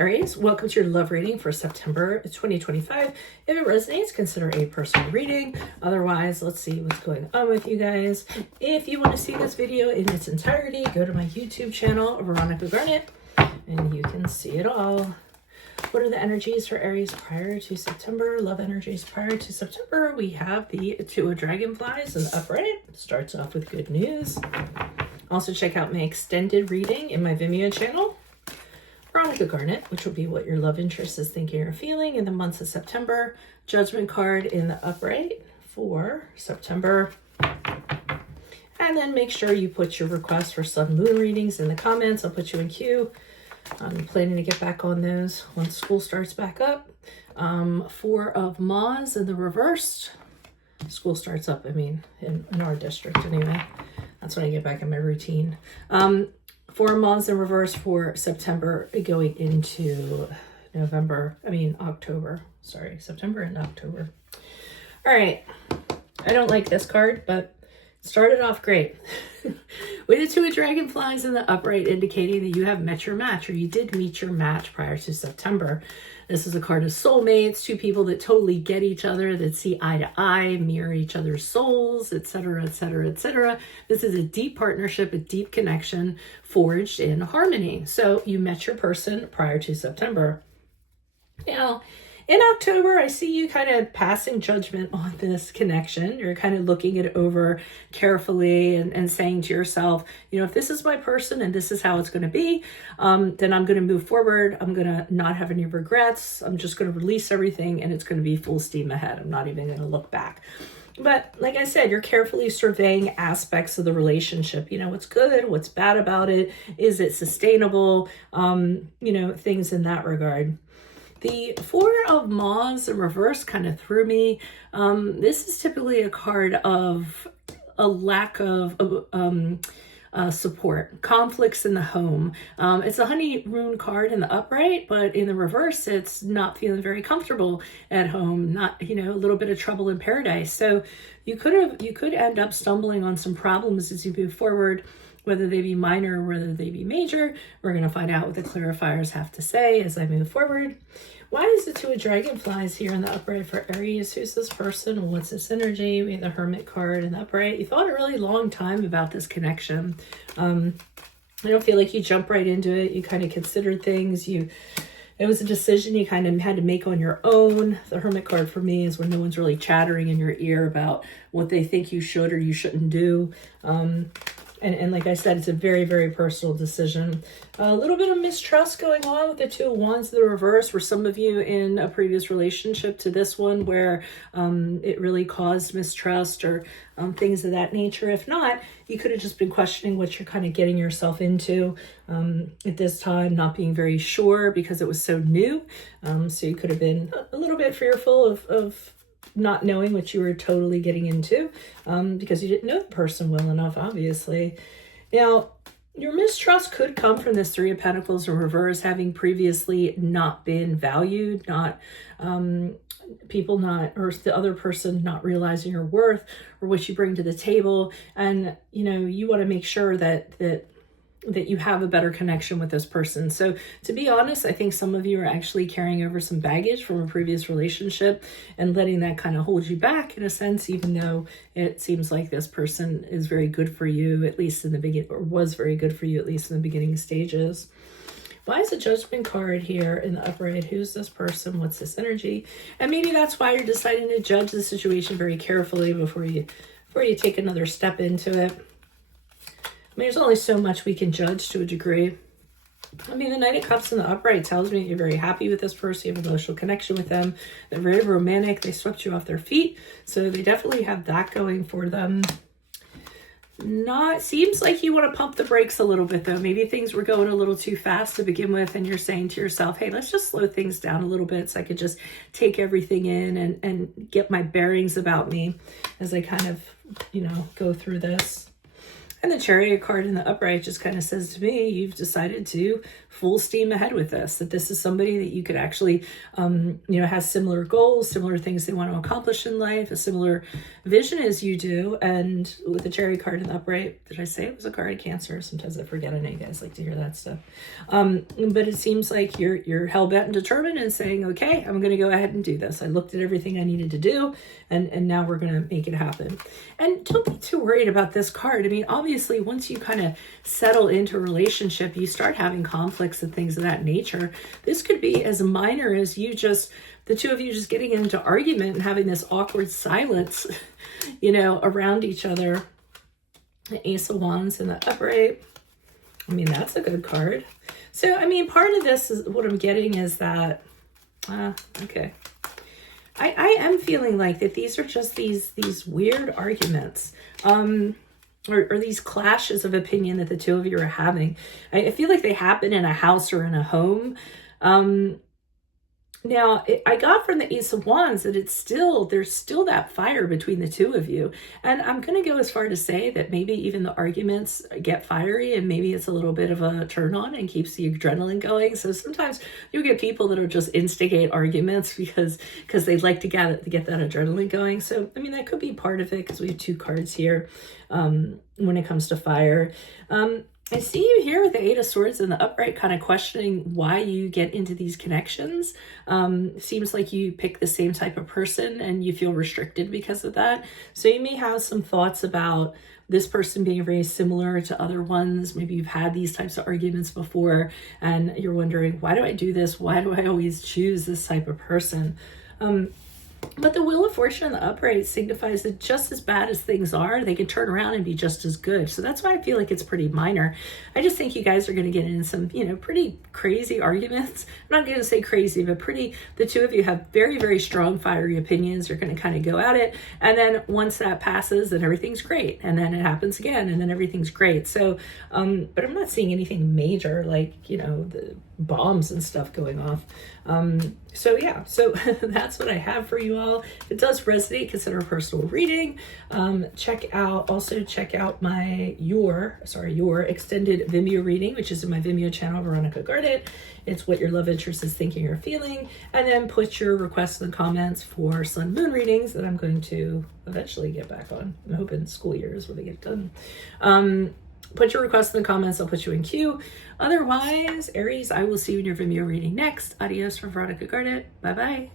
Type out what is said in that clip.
Aries, welcome to your love reading for September 2025. If it resonates, consider a personal reading. Otherwise, let's see what's going on with you guys. If you want to see this video in its entirety, go to my YouTube channel, Veronica Garnet, and you can see it all. What are the energies for Aries prior to September? Love energies prior to September. We have the Two of Dragonflies in the upright. Starts off with good news. Also check out my extended reading in my Vimeo channel, Veronica Garnet, which will be what your love interest is thinking or feeling in the months of September. Judgment card in the upright for September. And then make sure you put your request for sun moon readings in the comments. I'll put you in queue. I'm planning to get back on those once school starts back up. Four of Maws in the reversed. School starts up, I mean, in our district anyway. That's when I get back in my routine. Four Maws in reverse for September going into October. Sorry, September and October. All right. I don't like this card, but started off great. With the Two of Dragonflies in the upright, indicating that you have met your match, or you did meet your match prior to September. This is a card of soulmates, two people that totally get each other, that see eye to eye, mirror each other's souls, etc., etc., etc. This is a deep partnership, a deep connection forged in harmony. So you met your person prior to September. Now, in October, I see you kind of passing judgment on this connection. You're kind of looking it over carefully and saying to yourself, you know, if this is my person and this is how it's going to be, then I'm going to move forward. I'm going to not have any regrets. I'm just going to release everything and it's going to be full steam ahead. I'm not even going to look back. But like I said, you're carefully surveying aspects of the relationship. You know, what's good, what's bad about it. Is it sustainable? Things in that regard. The Four of Maws in reverse kind of threw me. This is typically a card of a lack of support, conflicts in the home. It's a honey rune card in the upright, but in the reverse, it's not feeling very comfortable at home, not, a little bit of trouble in paradise. So you could end up stumbling on some problems as you move forward, whether they be minor or whether they be major. We're going to find out what the clarifiers have to say as I move forward. Why is the Two of Dragonflies here in the upright for Aries? Who's this person? What's this energy? We have the Hermit card in the upright. You thought a really long time about this connection. I don't feel like you jump right into it. You kind of considered things. It was a decision you kind of had to make on your own. The Hermit card for me is when no one's really chattering in your ear about what they think you should or you shouldn't do. And like I said, it's a very, very personal decision. A little bit of mistrust going on with the Two of Wands in the reverse for some of you in a previous relationship to this one where it really caused mistrust or things of that nature. If not, you could have just been questioning what you're kind of getting yourself into at this time, not being very sure because it was so new. So you could have been a little bit fearful of not knowing what you were totally getting into because you didn't know the person well enough, obviously. Now, your mistrust could come from this Three of Pentacles in reverse, having previously not been valued, or the other person not realizing your worth or what you bring to the table. And, you want to make sure that you have a better connection with this person. So to be honest, I think some of you are actually carrying over some baggage from a previous relationship and letting that kind of hold you back in a sense, even though it seems like this person is very good for you, at least in the beginning, or was very good for you, at least in the beginning stages. Why is the Judgment card here in the upright? Who's this person? What's this energy? And maybe that's why you're deciding to judge the situation very carefully before you take another step into it. There's only so much we can judge to a degree. The Knight of Cups in the upright tells me you're very happy with this person. You have an emotional connection with them. They're very romantic. They swept you off their feet. So they definitely have that going for them. Seems like you want to pump the brakes a little bit though. Maybe things were going a little too fast to begin with and you're saying to yourself, hey, let's just slow things down a little bit so I could just take everything in and get my bearings about me as I kind of, go through this. And the Chariot card in the upright just kind of says to me, you've decided to full steam ahead with this, that this is somebody that you could actually, has similar goals, similar things they want to accomplish in life, a similar vision as you do. And with the Chariot card in the upright, did I say it was a card of Cancer? Sometimes I forget. I know you guys like to hear that stuff. But it seems like you're hell-bent and determined and saying, okay, I'm going to go ahead and do this. I looked at everything I needed to do, and now we're going to make it happen. And don't be too worried about this card. I mean, obviously, once you kind of settle into a relationship, you start having conflicts and things of that nature. This could be as minor as the two of you just getting into argument and having this awkward silence, around each other. The Ace of Wands in the upright. I mean, that's a good card. So, I mean, part of this is what I'm getting is that, okay. I am feeling like that these are just these weird arguments, or these clashes of opinion that the two of you are having. I feel like they happen in a house or in a home. Now, I got from the Ace of Wands that there's still that fire between the two of you. And I'm going to go as far to say that maybe even the arguments get fiery, and maybe it's a little bit of a turn on and keeps the adrenaline going. So sometimes you get people that will just instigate arguments because they'd like to get that adrenaline going. So, I mean, that could be part of it, because we have two cards here when it comes to fire. I see you here with the Eight of Swords in the upright, kind of questioning why you get into these connections. Seems like you pick the same type of person and you feel restricted because of that. So you may have some thoughts about this person being very similar to other ones. Maybe you've had these types of arguments before and you're wondering, why do I do this? Why do I always choose this type of person? But the Wheel of Fortune in the upright signifies that just as bad as things are, they can turn around and be just as good. So that's why I feel like it's pretty minor. I just think you guys are going to get in some, pretty crazy arguments. I'm not going to say crazy, but the two of you have very, very strong fiery opinions. You're going to kind of go at it. And then once that passes, then everything's great. And then it happens again, and then everything's great. So, but I'm not seeing anything major like, the bombs and stuff going off. So that's what I have for you all. If it does resonate, consider a personal reading. Check out your extended Vimeo reading, which is in my Vimeo channel, Veronica Garnet. It's what your love interest is thinking or feeling. And then put your requests in the comments for sun moon readings that I'm going to eventually get back on. I'm hoping school year is where they get done. Put your requests in the comments. I'll put you in queue. Otherwise, Aries, I will see you in your Vimeo reading next. Adios from Veronica Garnet. Bye-bye.